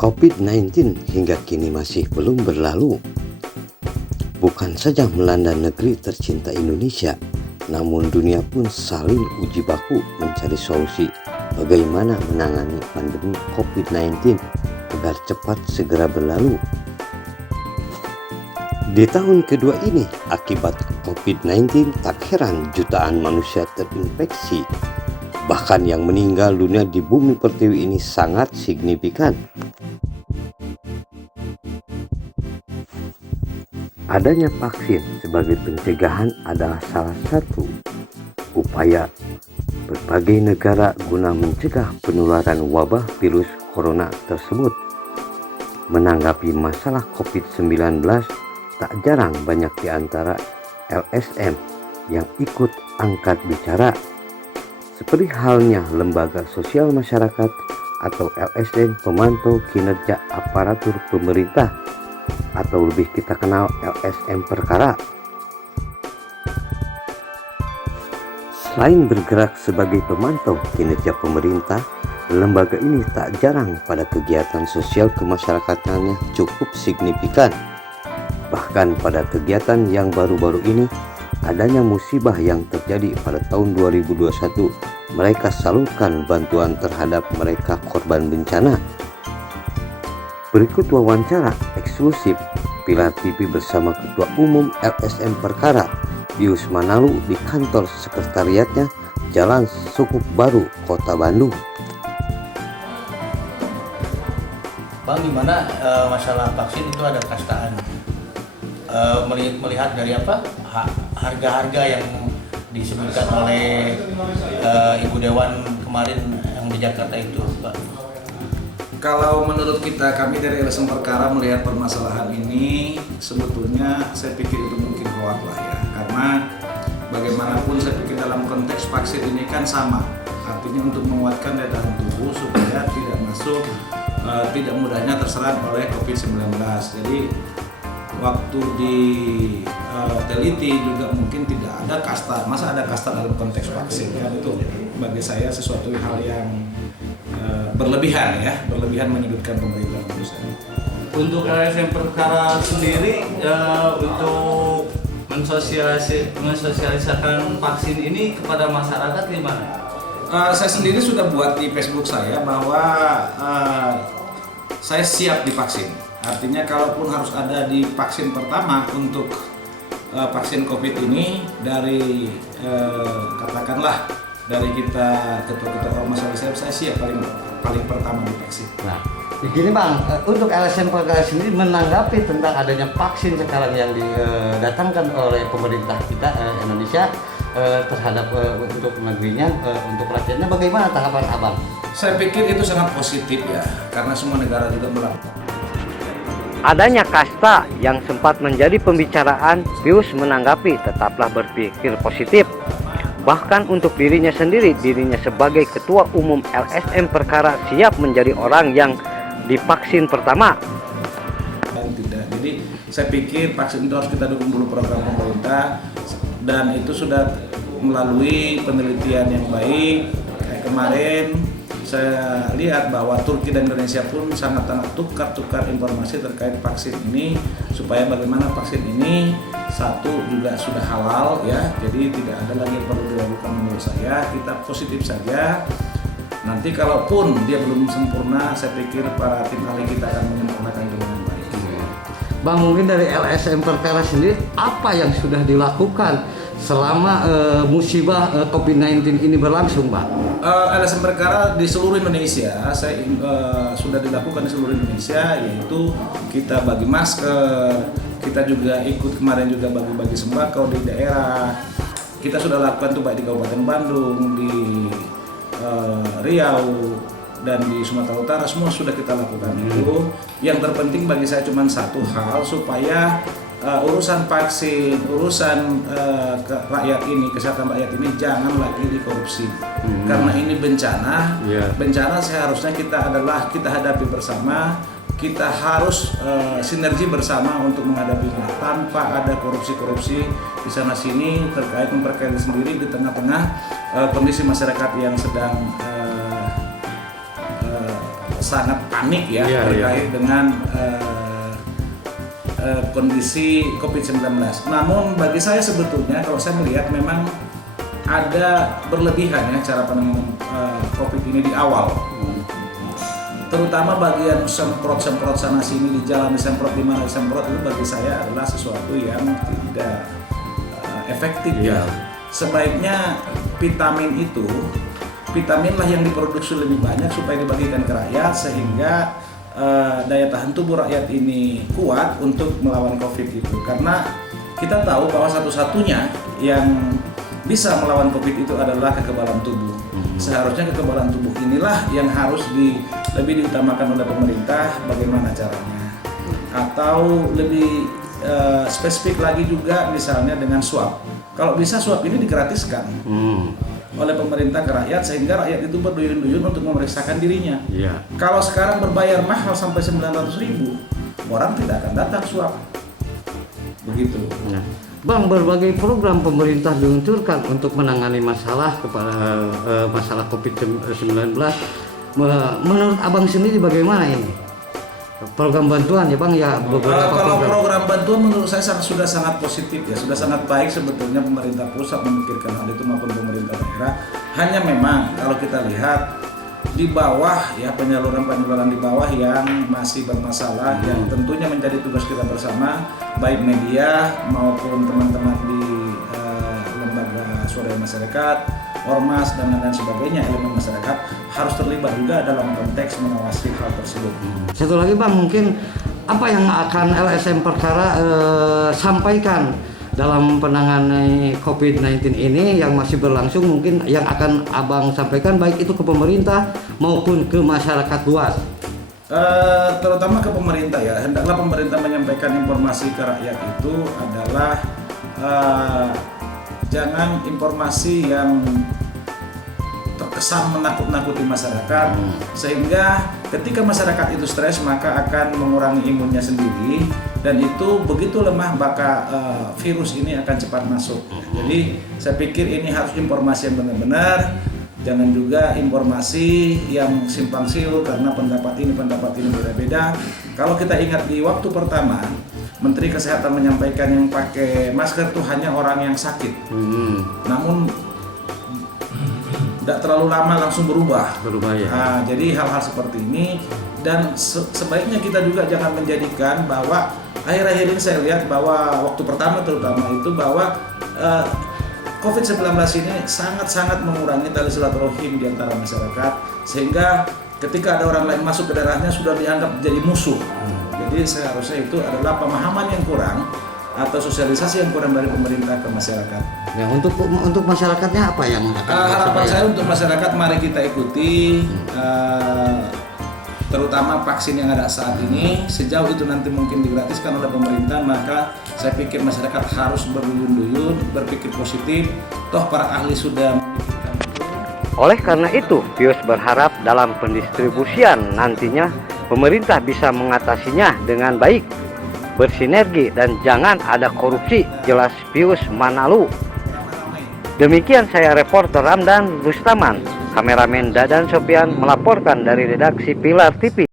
COVID-19 hingga kini masih belum berlalu. Bukan saja melanda negeri tercinta Indonesia, namun dunia pun saling uji baku mencari solusi bagaimana menangani pandemi COVID-19 agar cepat segera berlalu. Di tahun kedua ini, akibat COVID-19, tak heran jutaan manusia terinfeksi. Bahkan yang meninggal dunia di bumi pertiwi ini sangat signifikan. Adanya vaksin sebagai pencegahan adalah salah satu upaya berbagai negara guna mencegah penularan wabah virus corona tersebut. Menanggapi masalah COVID-19, tak jarang banyak di antara LSM yang ikut angkat bicara. Seperti halnya Lembaga Sosial Masyarakat atau LSM Pemantau Kinerja Aparatur Pemerintah, atau lebih kita kenal LSM Perkara. Selain bergerak sebagai pemantau kinerja pemerintah, lembaga ini tak jarang pada kegiatan sosial kemasyarakatannya cukup signifikan. Bahkan pada kegiatan yang baru-baru ini, adanya musibah yang terjadi pada tahun 2021, mereka salurkan bantuan terhadap mereka korban bencana. Berikut wawancara eksklusif Pilar TV bersama Ketua Umum LSM Perkara, Pius Manalu, di kantor sekretariatnya Jalan Sukup Baru, Kota Bandung. Bang, gimana masalah vaksin itu ada kastaan? Melihat dari apa harga-harga yang disebutkan oleh Ibu Dewan kemarin yang di Jakarta itu, Pak. Kalau menurut kami dari LSM Perkara melihat permasalahan ini, sebetulnya saya pikir itu mungkin hoak lah ya, karena bagaimanapun saya pikir dalam konteks vaksin ini kan sama, artinya untuk menguatkan daya tahan tubuh supaya tidak masuk, tidak mudahnya terserang oleh COVID-19. Jadi waktu diteliti juga mungkin tidak ada kasta, masa ada kasta dalam konteks vaksin kan, itu bagi saya sesuatu hal yang berlebihan menyudutkan pemerintah menurut saya. Untuk LSM Perkara sendiri untuk mensosialisasikan vaksin ini kepada masyarakat gimana? Saya sendiri sudah buat di Facebook saya bahwa saya siap divaksin. Artinya kalaupun harus ada di vaksin pertama untuk vaksin COVID ini dari katakanlah dari kita ketua-ketua ormas saya siap paling pertama divaksin. Nah, begini Bang, untuk LSM Perkara sendiri menanggapi tentang adanya vaksin sekarang yang didatangkan oleh pemerintah kita Indonesia terhadap untuk negerinya, untuk rakyatnya, bagaimana tanggapan Abang? Saya pikir itu sangat positif ya, karena semua negara juga melakukan. Adanya kasta yang sempat menjadi pembicaraan, Pius menanggapi tetaplah berpikir positif. Bahkan untuk dirinya sendiri, dirinya sebagai Ketua Umum LSM Perkara siap menjadi orang yang divaksin pertama. Tidak, jadi saya pikir vaksin itu harus kita dukung dulu program pemerintah, dan itu sudah melalui penelitian yang baik. Kayak kemarin saya lihat bahwa Turki dan Indonesia pun sangat-sangat tukar informasi terkait vaksin ini, supaya bagaimana vaksin ini satu juga sudah halal ya, jadi tidak ada lagi yang perlu dilakukan. Menurut saya kita positif saja. Nanti kalaupun dia belum sempurna, saya pikir para tim ahli kita akan menyempurnakan itu dengan baik. Bang, mungkin dari LSM Perkara sendiri apa yang sudah dilakukan selama musibah COVID-19 ini berlangsung, Bang? LSM Perkara di seluruh Indonesia, sudah dilakukan di seluruh Indonesia, yaitu kita bagi masker, kita juga ikut kemarin juga bagi-bagi sembako di daerah. Kita sudah lakukan tuh baik di Kabupaten Bandung, di Riau, dan di Sumatera Utara, semua sudah kita lakukan itu. Yang terpenting bagi saya cuma satu hal, supaya urusan vaksin, urusan rakyat ini, kesehatan rakyat ini jangan lagi dikorupsi. Karena ini bencana, bencana seharusnya kita hadapi bersama. Kita harus sinergi bersama untuk menghadapinya tanpa ada korupsi-korupsi di sana sini terkait memperkaya sendiri di tengah-tengah kondisi masyarakat yang sedang sangat panik ya Iya, terkait dengan kondisi COVID-19. Namun bagi saya sebetulnya kalau saya melihat memang ada berlebihan ya cara penanganan COVID ini di awal. Terutama bagian semprot-semprot sana sini di jalan, disemprot di mana disemprot, itu bagi saya adalah sesuatu yang tidak efektif ya. Sebaiknya vitaminlah yang diproduksi lebih banyak supaya dibagikan ke rakyat sehingga daya tahan tubuh rakyat ini kuat untuk melawan COVID itu. Karena kita tahu bahwa satu-satunya yang bisa melawan COVID itu adalah kekebalan tubuh. Seharusnya kekebalan tubuh inilah yang harus lebih diutamakan oleh pemerintah, bagaimana caranya. Atau lebih spesifik lagi juga misalnya dengan swab. Kalau bisa swab ini digratiskan oleh pemerintah ke rakyat sehingga rakyat itu berduyun-duyun untuk memeriksakan dirinya. Iya. Kalau sekarang berbayar mahal sampai 900.000, orang tidak akan datang swab. Begitu. Nah, Bang, berbagai program pemerintah diluncurkan untuk menangani masalah masalah COVID-19. Menurut Abang sendiri bagaimana ini? Program bantuan ya Bang ya, beberapa Kalau program. program bantuan menurut saya sudah sangat positif ya, sudah sangat baik sebetulnya pemerintah pusat memikirkan hal itu maupun pemerintah daerah. Hanya memang kalau kita lihat di bawah ya penyaluran di bawah yang masih bermasalah, yang tentunya menjadi tugas kita bersama, baik media maupun teman-teman di lembaga swadaya masyarakat, ormas dan lain sebagainya, elemen masyarakat harus terlibat juga dalam konteks mengawasi hal tersebut. Satu lagi Bang, mungkin apa yang akan LSM Perkara sampaikan dalam penanganan COVID-19 ini yang masih berlangsung, mungkin yang akan Abang sampaikan baik itu ke pemerintah maupun ke masyarakat luas? Terutama ke pemerintah ya, hendaklah pemerintah menyampaikan informasi ke rakyat itu adalah jangan informasi yang terkesan menakut-nakuti masyarakat, sehingga ketika masyarakat itu stres maka akan mengurangi imunnya sendiri, dan itu begitu lemah maka virus ini akan cepat masuk. Jadi saya pikir ini harus informasi yang benar-benar, jangan juga informasi yang simpang siur karena pendapat ini beda-beda. Kalau kita ingat di waktu pertama Menteri Kesehatan menyampaikan yang pakai masker itu hanya orang yang sakit. Namun tidak terlalu lama langsung berubah ya. Nah, jadi hal-hal seperti ini, dan sebaiknya kita juga jangan menjadikan bahwa akhir-akhir ini saya lihat bahwa waktu pertama terutama itu bahwa COVID-19 ini sangat-sangat mengurangi tali silaturahim di antara masyarakat, sehingga ketika ada orang lain masuk ke daerahnya sudah dianggap jadi musuh. Jadi seharusnya itu adalah pemahaman yang kurang atau sosialisasi yang kurang dari pemerintah ke masyarakat. Ya, untuk masyarakatnya apa yang harapan saya untuk masyarakat, mari kita ikuti terutama vaksin yang ada saat ini. Sejauh itu nanti mungkin digratiskan oleh pemerintah, maka saya pikir masyarakat harus berduyun-duyun, berpikir positif. Toh para ahli sudah memikirkan itu. Oleh karena itu, Pius berharap dalam pendistribusian nantinya pemerintah bisa mengatasinya dengan baik, bersinergi, dan jangan ada korupsi. Jelas Pius Manalu. Demikian saya reporter Ramdan Rustaman, kameramen Dadan Sopian melaporkan dari redaksi Pilar TV.